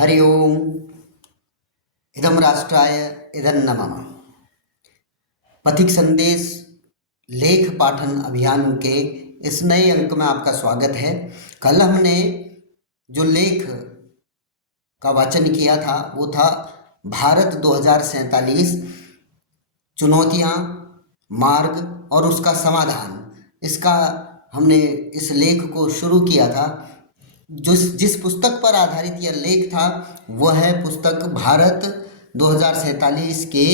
हरि ओम। इदं राष्ट्राय इदन्नमः। पथिक संदेश लेख पाठन अभियान के इस नए अंक में आपका स्वागत है। कल हमने जो लेख का वाचन किया था वो था भारत 2047 चुनौतियाँ, मार्ग और उसका समाधान। इसका हमने इस लेख को शुरू किया था। जिस पुस्तक पर आधारित यह लेख था वह है पुस्तक भारत 2047 के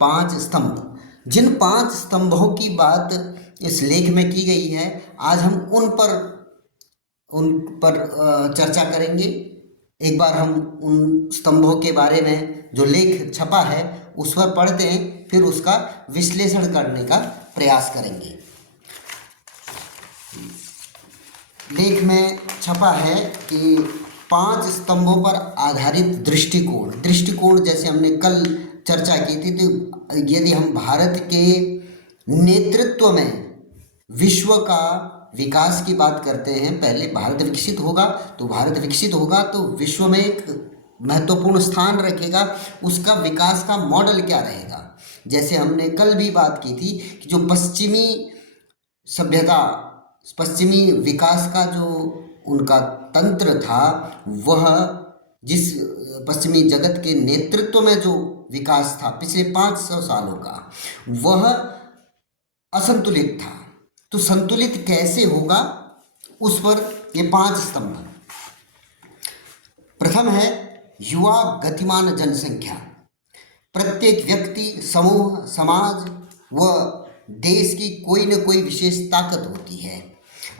5 स्तंभ। जिन 5 स्तंभों की बात इस लेख में की गई है, आज हम उन पर चर्चा करेंगे। एक बार हम उन स्तंभों के बारे में जो लेख छपा है उस पर पढ़ते हैं, फिर उसका विश्लेषण करने का प्रयास करेंगे। लेख में छपा है कि 5 स्तंभों पर आधारित दृष्टिकोण जैसे हमने कल चर्चा की थी। तो यदि हम भारत के नेतृत्व में विश्व का विकास की बात करते हैं, पहले भारत विकसित होगा तो विश्व में एक महत्वपूर्ण स्थान रखेगा। उसका विकास का मॉडल क्या रहेगा? जैसे हमने कल भी बात की थी कि जो पश्चिमी सभ्यता, पश्चिमी विकास का जो उनका तंत्र था, वह जिस पश्चिमी जगत के नेतृत्व में जो विकास था पिछले 500 सालों का, वह असंतुलित था। तो संतुलित कैसे होगा, उस पर ये 5 स्तंभ। प्रथम है युवा गतिमान जनसंख्या। प्रत्येक व्यक्ति, समूह, समाज व देश की कोई न कोई विशेष ताकत होती है।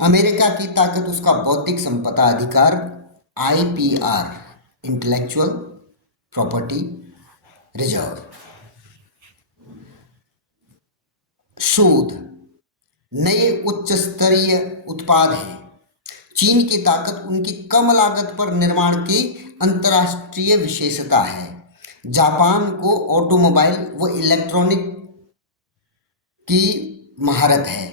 अमेरिका की ताकत उसका बौद्धिक संपदा अधिकार, IPR, इंटेलेक्चुअल प्रॉपर्टी रिजर्व, शोध, नए उच्च स्तरीय उत्पाद है। चीन की ताकत उनकी कम लागत पर निर्माण की अंतर्राष्ट्रीय विशेषता है। जापान को ऑटोमोबाइल व इलेक्ट्रॉनिक की महारत है।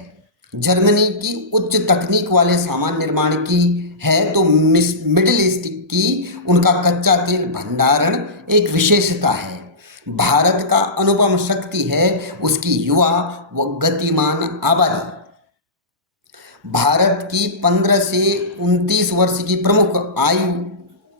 जर्मनी की उच्च तकनीक वाले सामान निर्माण की है, तो मिडिल ईस्ट की उनका कच्चा तेल भंडारण एक विशेषता है। भारत का अनुपम शक्ति है उसकी युवा व गतिमान आबादी। भारत की 15 से 29 वर्ष की प्रमुख आयु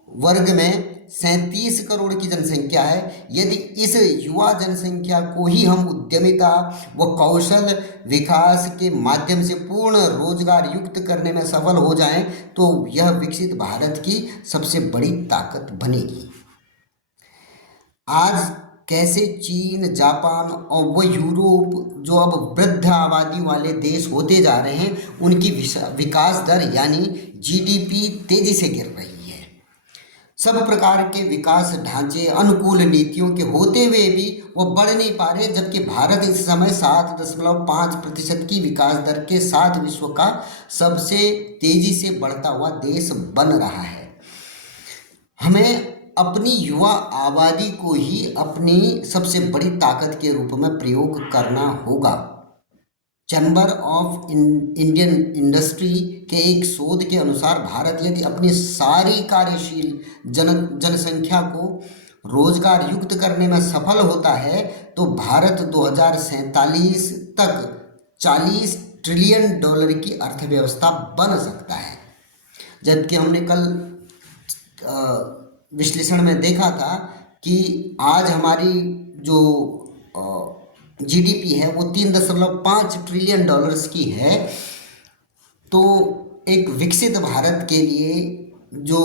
वर्ग में 37 करोड़ की जनसंख्या है। यदि इस युवा जनसंख्या को ही हम उद्यमिता व कौशल विकास के माध्यम से पूर्ण रोजगार युक्त करने में सफल हो जाएं, तो यह विकसित भारत की सबसे बड़ी ताकत बनेगी। आज कैसे चीन, जापान और वह यूरोप, जो अब वृद्ध आबादी वाले देश होते जा रहे हैं, उनकी विकास दर यानी GDP तेजी से गिर रही है। सब प्रकार के विकास ढांचे, अनुकूल नीतियों के होते हुए भी वो बढ़ नहीं पा रहे, जबकि भारत इस समय 7.5% की विकास दर के साथ विश्व का सबसे तेजी से बढ़ता हुआ देश बन रहा है। हमें अपनी युवा आबादी को ही अपनी सबसे बड़ी ताकत के रूप में प्रयोग करना होगा। चैम्बर ऑफ इंडियन इंडस्ट्री के एक शोध के अनुसार भारत यदि अपनी सारी कार्यशील जनसंख्या को रोजगार युक्त करने में सफल होता है, तो भारत 2047 तक $40 ट्रिलियन की अर्थव्यवस्था बन सकता है। जबकि हमने कल विश्लेषण में देखा था कि आज हमारी जो GDP है वो $3.5 ट्रिलियन की है। तो एक विकसित भारत के लिए जो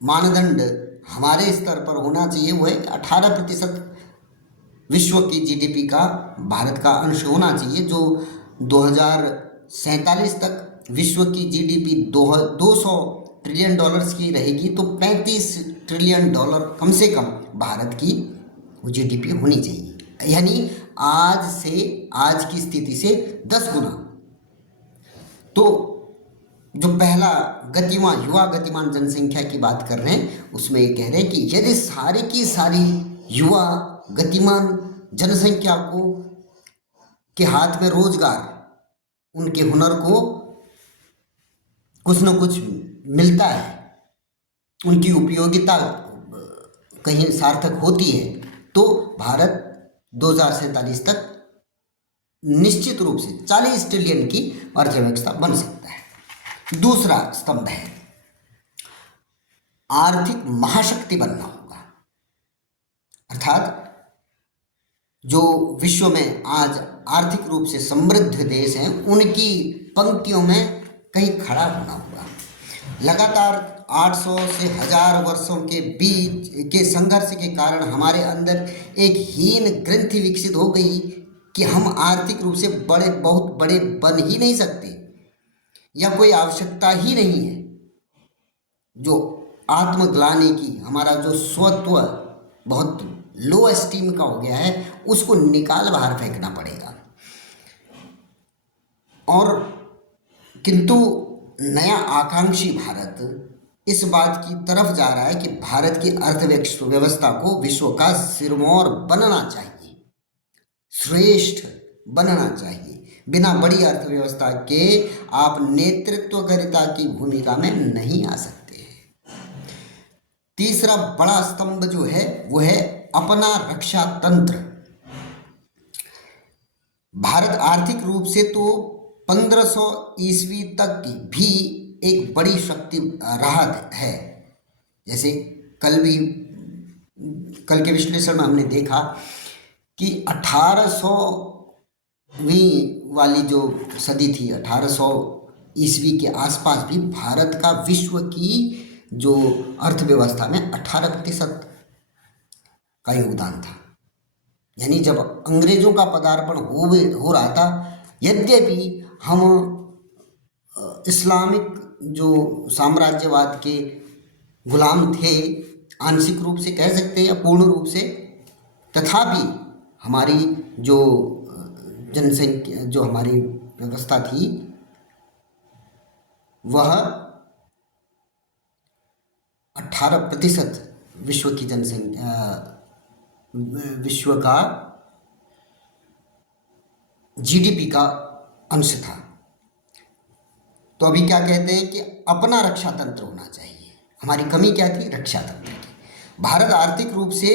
मानदंड हमारे स्तर पर होना चाहिए वो है 18% विश्व की GDP का भारत का अंश होना चाहिए। जो 2047 तक विश्व की GDP 200 ट्रिलियन की रहेगी, तो $35 ट्रिलियन कम से कम भारत की GDP होनी चाहिए, यानी आज की स्थिति से 10 गुना। तो जो पहला युवा गतिमान जनसंख्या की बात कर रहे हैं, उसमें ये कह रहे हैं कि यदि सारी की सारी युवा गतिमान जनसंख्या के हाथ में रोजगार, उनके हुनर को कुछ न कुछ मिलता है, उनकी उपयोगिता कहीं सार्थक होती है तो भारत 2047 तक निश्चित रूप से 40 ट्रिलियन की अर्थव्यवस्था बन सकता है। दूसरा स्तंभ है आर्थिक महाशक्ति बनना होगा, अर्थात जो विश्व में आज आर्थिक रूप से समृद्ध देश हैं उनकी पंक्तियों में कहीं खड़ा होना होगा। लगातार 800 से 1000 वर्षों के बीच के संघर्ष के कारण हमारे अंदर एक हीन ग्रंथि विकसित हो गई कि हम आर्थिक रूप से बहुत बड़े बन ही नहीं सकते या कोई आवश्यकता ही नहीं है। जो आत्मग्लानि की हमारा जो स्वत्व बहुत लो एस्टीम का हो गया है उसको निकाल बाहर फेंकना पड़ेगा। और किंतु नया आकांक्षी भारत इस बात की तरफ जा रहा है कि भारत की अर्थव्यवस्था को विश्व का सिरमौर बनना चाहिए, श्रेष्ठ बनना चाहिए। बिना बड़ी अर्थव्यवस्था के आप नेतृत्वकारिता की भूमिका में नहीं आ सकते। तीसरा बड़ा स्तंभ जो है वो है अपना रक्षा तंत्र। भारत आर्थिक रूप से तो 1500 ईस्वी तक की भी एक बड़ी शक्ति रहा है। जैसे कल के विश्लेषण में हमने देखा कि 1800वीं वाली जो सदी थी 1800 ईस्वी के आसपास भी भारत का विश्व की जो अर्थव्यवस्था में 18% का योगदान था। यानी जब अंग्रेजों का पदार्पण हो रहा था, यद्यपि हम इस्लामिक जो साम्राज्यवाद के गुलाम थे, आंशिक रूप से कह सकते हैं या पूर्ण रूप से, तथापि हमारी जो जनसंख्या जो हमारी व्यवस्था थी वह 18% विश्व की जनसंख्या विश्व का जीडीपी का अंश था। तो अभी क्या कहते हैं कि अपना रक्षा तंत्र होना चाहिए। हमारी कमी क्या थी? रक्षा तंत्र की। भारत आर्थिक रूप से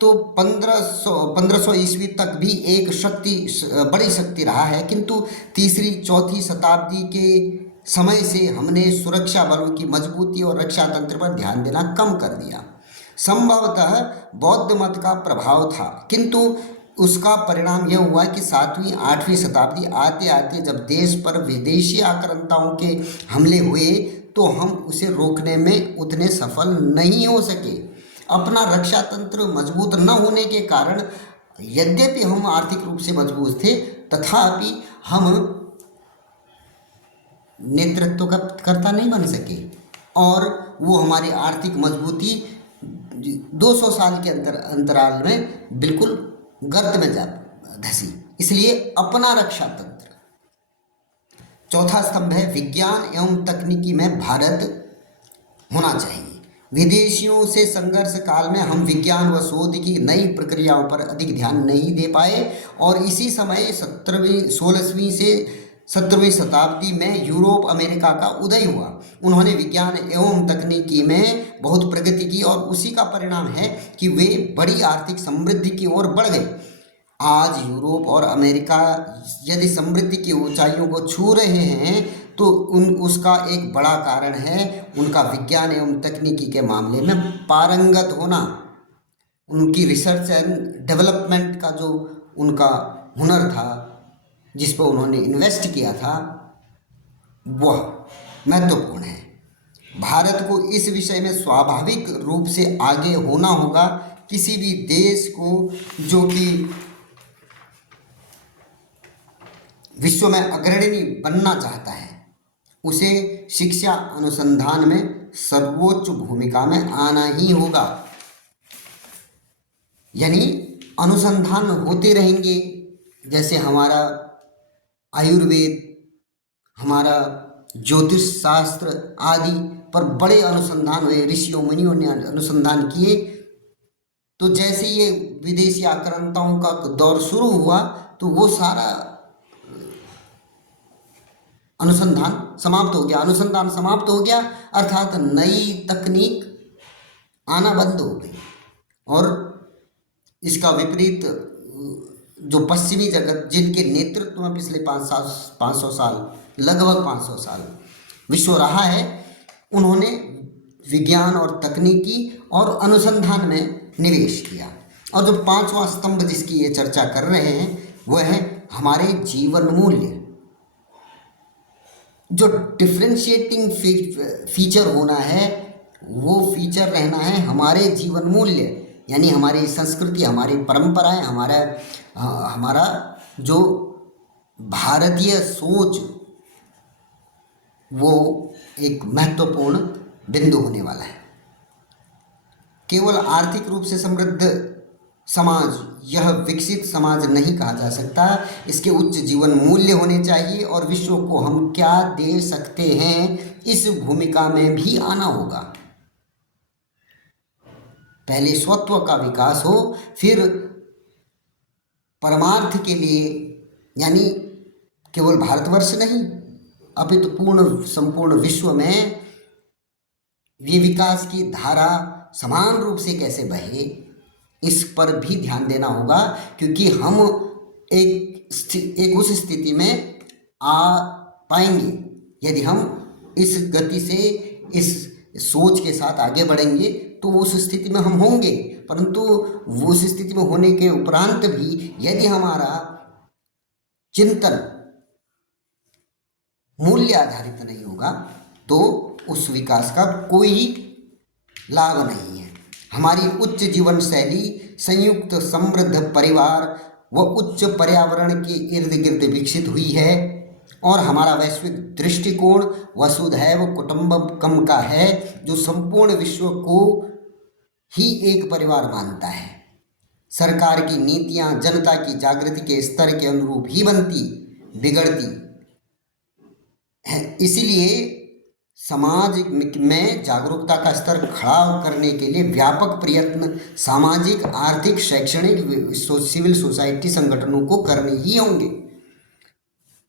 तो 1500 ईस्वी तक भी एक बड़ी शक्ति रहा है, किंतु तीसरी चौथी शताब्दी के समय से हमने सुरक्षा बलों की मजबूती और रक्षा तंत्र पर ध्यान देना कम कर दिया। संभवतः बौद्ध मत का प्रभाव था, किंतु उसका परिणाम यह हुआ कि 7वीं 8वीं शताब्दी आते आते जब देश पर विदेशी आक्रांताओं के हमले हुए तो हम उसे रोकने में उतने सफल नहीं हो सके। अपना रक्षा तंत्र मजबूत न होने के कारण यद्यपि हम आर्थिक रूप से मजबूत थे, तथापि हम नेतृत्वकर्ता नहीं बन सके और वो हमारी आर्थिक मजबूती 200 साल के अंतराल में बिल्कुल गर्त में जा धसी। इसलिए अपना रक्षा तंत्र। चौथा स्तंभ है विज्ञान एवं तकनीकी में भारत होना चाहिए। विदेशियों से संघर्ष काल में हम विज्ञान व शोध की नई प्रक्रियाओं पर अधिक ध्यान नहीं दे पाए और इसी समय 16वीं से 17वीं शताब्दी में यूरोप अमेरिका का उदय हुआ। उन्होंने विज्ञान एवं तकनीकी में बहुत प्रगति की और उसी का परिणाम है कि वे बड़ी आर्थिक समृद्धि की ओर बढ़ गए। आज यूरोप और अमेरिका यदि समृद्धि की ऊंचाइयों को छू रहे हैं तो उसका एक बड़ा कारण है उनका विज्ञान एवं तकनीकी के मामले में पारंगत होना। उनकी रिसर्च एंड डेवलपमेंट का जो उनका हुनर था, जिस पर उन्होंने इन्वेस्ट किया था, वह महत्वपूर्ण है। भारत को इस विषय में स्वाभाविक रूप से आगे होना होगा। किसी भी देश को जो कि विश्व में अग्रणी बनना चाहता है, उसे शिक्षा अनुसंधान में सर्वोच्च भूमिका में आना ही होगा। यानी अनुसंधान होते रहेंगे, जैसे हमारा आयुर्वेद, हमारा ज्योतिष शास्त्र आदि पर बड़े अनुसंधान हुए, ऋषियों मुनियों ने अनुसंधान किए। तो जैसे ये विदेशी आक्रांताओं का दौर शुरू हुआ तो वो सारा अनुसंधान समाप्त हो गया। अनुसंधान समाप्त हो गया अर्थात नई तकनीक आना बंद हो गई। और इसका विपरीत जो पश्चिमी जगत, जिनके नेतृत्व में पिछले 500 साल, लगभग 500 साल विश्व रहा है, उन्होंने विज्ञान और तकनीकी और अनुसंधान में निवेश किया। और जो पांचवा स्तंभ जिसकी ये चर्चा कर रहे हैं वह है हमारे जीवन मूल्य। जो डिफ्रेंशिएटिंग फीचर होना है वो फीचर रहना है हमारे जीवन मूल्य, यानी हमारी संस्कृति, हमारी परंपराएं, हमारा जो भारतीय सोच, वो एक महत्वपूर्ण बिंदु होने वाला है। केवल आर्थिक रूप से समृद्ध समाज यह विकसित समाज नहीं कहा जा सकता। इसके उच्च जीवन मूल्य होने चाहिए और विश्व को हम क्या दे सकते हैं इस भूमिका में भी आना होगा। पहले स्वत्व का विकास हो, फिर परमार्थ के लिए, यानी केवल भारतवर्ष नहीं अपितु पूर्ण संपूर्ण विश्व में ये विकास की धारा समान रूप से कैसे बहे, इस पर भी ध्यान देना होगा। क्योंकि हम एक उस स्थिति में आ पाएंगे यदि हम इस गति से, इस सोच के साथ आगे बढ़ेंगे तो उस स्थिति में हम होंगे। परंतु उस स्थिति में होने के उपरांत भी यदि हमारा चिंतन मूल्य आधारित नहीं होगा तो उस विकास का कोई लाभ नहीं है। हमारी उच्च जीवन शैली, संयुक्त समृद्ध परिवार व उच्च पर्यावरण के इर्द गिर्द विकसित हुई है और हमारा वैश्विक दृष्टिकोण वसुधैव कुटुंबकम का है, जो संपूर्ण विश्व को ही एक परिवार मानता है। सरकार की नीतियां जनता की जागृति के स्तर के अनुरूप ही बनती बिगड़ती है। इसलिए समाज में जागरूकता का स्तर खड़ा करने के लिए व्यापक प्रयत्न सामाजिक, आर्थिक, शैक्षणिक, सिविल सोसाइटी संगठनों को करने ही होंगे।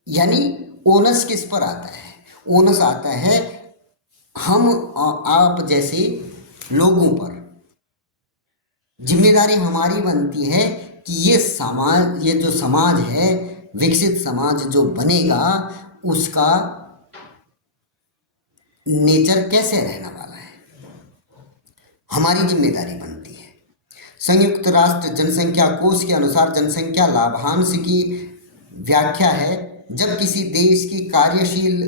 यानी ओनस किस पर आता है? ओनस आता है हम आप जैसे लोगों पर। जिम्मेदारी हमारी बनती है कि ये जो समाज है, विकसित समाज जो बनेगा, उसका नेचर कैसे रहने वाला है, हमारी जिम्मेदारी बनती है। संयुक्त राष्ट्र जनसंख्या कोष के अनुसार जनसंख्या लाभांश की व्याख्या है जब किसी देश की कार्यशील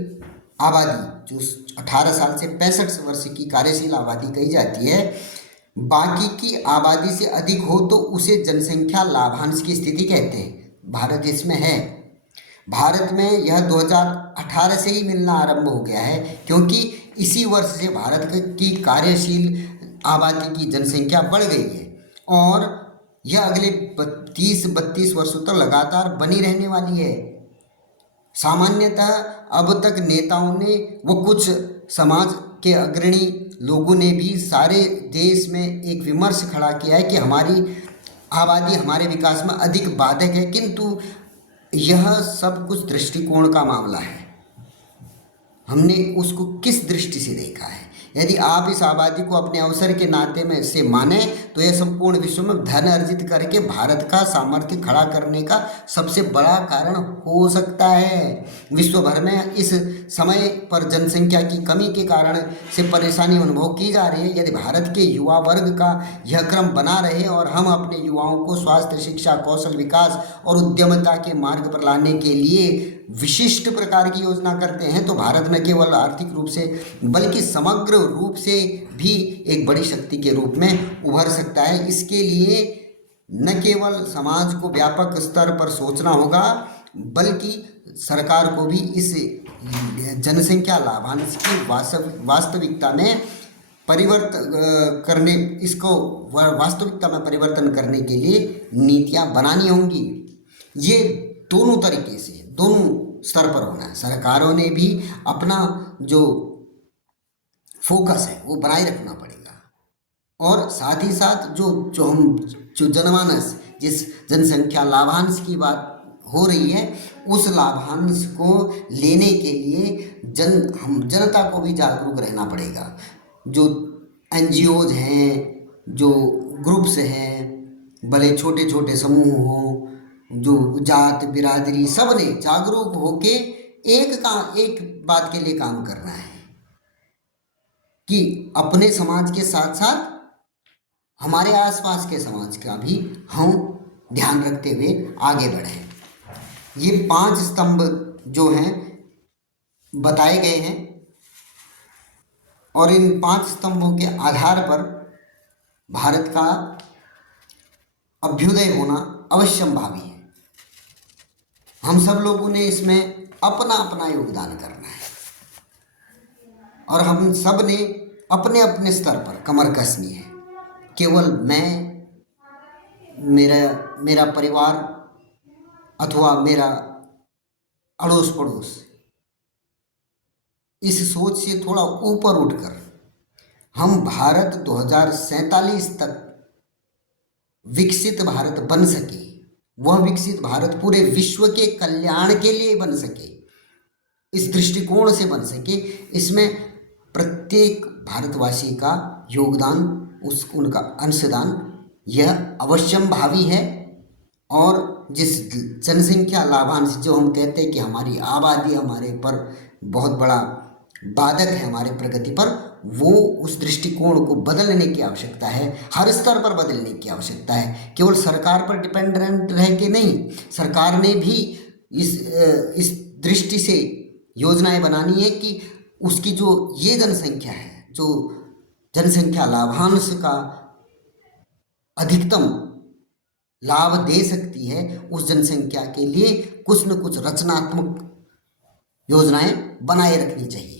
आबादी, जो 18 साल से 65 वर्ष की कार्यशील आबादी कही जाती है, बाकी की आबादी से अधिक हो तो उसे जनसंख्या लाभांश की स्थिति कहते हैं। भारत इसमें है। भारत में यह 2018 से ही मिलना आरंभ हो गया है, क्योंकि इसी वर्ष से भारत की कार्यशील आबादी की जनसंख्या बढ़ गई है और यह अगले 30-32 वर्षों तक लगातार बनी रहने वाली है। सामान्यतः अब तक नेताओं ने व कुछ समाज के अग्रणी लोगों ने भी सारे देश में एक विमर्श खड़ा किया है कि हमारी आबादी हमारे विकास में अधिक बाधक है, किंतु यह सब कुछ दृष्टिकोण का मामला है। हमने उसको किस दृष्टि से देखा है। यदि आप इस आबादी को अपने अवसर के नाते में से माने तो यह संपूर्ण विश्व में धन अर्जित करके भारत का सामर्थ्य खड़ा करने का सबसे बड़ा कारण हो सकता है। विश्व भर में इस समय पर जनसंख्या की कमी के कारण से परेशानी अनुभव की जा रही है। यदि भारत के युवा वर्ग का यह क्रम बना रहे और हम अपने युवाओं को स्वास्थ्य, शिक्षा, कौशल विकास और उद्यमिता के मार्ग पर लाने के लिए विशिष्ट प्रकार की योजना करते हैं तो भारत न केवल आर्थिक रूप से बल्कि समग्र रूप से भी एक बड़ी शक्ति के रूप में उभर सकता है। इसके लिए न केवल समाज को व्यापक स्तर पर सोचना होगा बल्कि सरकार को भी इस जनसंख्या लाभांश की वास्तविकता में परिवर्तन करने के लिए नीतियां बनानी होंगी। ये दोनों तरीके से, दोनों स्तर पर होना है। सरकारों ने भी अपना जो फोकस है वो बनाए रखना पड़ेगा और साथ ही साथ जो जनमानस, जिस जनसंख्या लाभांश की बात हो रही है, उस लाभांश को लेने के लिए जनता को भी जागरूक रहना पड़ेगा। जो एनजीओज हैं, जो ग्रुप्स हैं, भले छोटे छोटे समूह हों, जो जात बिरादरी, सब ने जागरूक होके एक बात के लिए काम करना है कि अपने समाज के साथ साथ हमारे आसपास के समाज का भी हम ध्यान रखते हुए आगे बढ़ें। ये 5 स्तंभ जो हैं बताए गए हैं और इन 5 स्तंभों के आधार पर भारत का अभ्युदय होना अवश्यंभावी है। हम सब लोगों ने इसमें अपना अपना योगदान करना है और हम सब ने अपने अपने स्तर पर कमर कसनी है। केवल मैं, मेरा परिवार अथवा मेरा अड़ोस पड़ोस, इस सोच से थोड़ा ऊपर उठकर हम भारत 2047 तक विकसित भारत बन सके, वह विकसित भारत पूरे विश्व के कल्याण के लिए बन सके, इस दृष्टिकोण से बन सके, इसमें प्रत्येक भारतवासी का योगदान, उनका अंशदान यह अवश्यंभावी है। और जिस जनसंख्या लाभांश, जो हम कहते हैं कि हमारी आबादी हमारे पर बहुत बड़ा बाधक है हमारे प्रगति पर, वो उस दृष्टिकोण को बदलने की आवश्यकता है, हर स्तर पर बदलने की आवश्यकता है। केवल सरकार पर डिपेंडेंट रह के नहीं, सरकार ने भी इस दृष्टि से योजनाएं बनानी है कि उसकी जो ये जनसंख्या है, जो जनसंख्या लाभांश का अधिकतम लाभ दे सकती है, उस जनसंख्या के लिए कुछ न कुछ रचनात्मक योजनाएं बनाए रखनी चाहिए।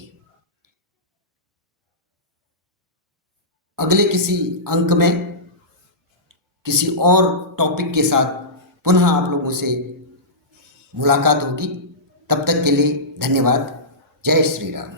अगले किसी अंक में किसी और टॉपिक के साथ पुनः आप लोगों से मुलाकात होगी। तब तक के लिए धन्यवाद। जय श्री राम।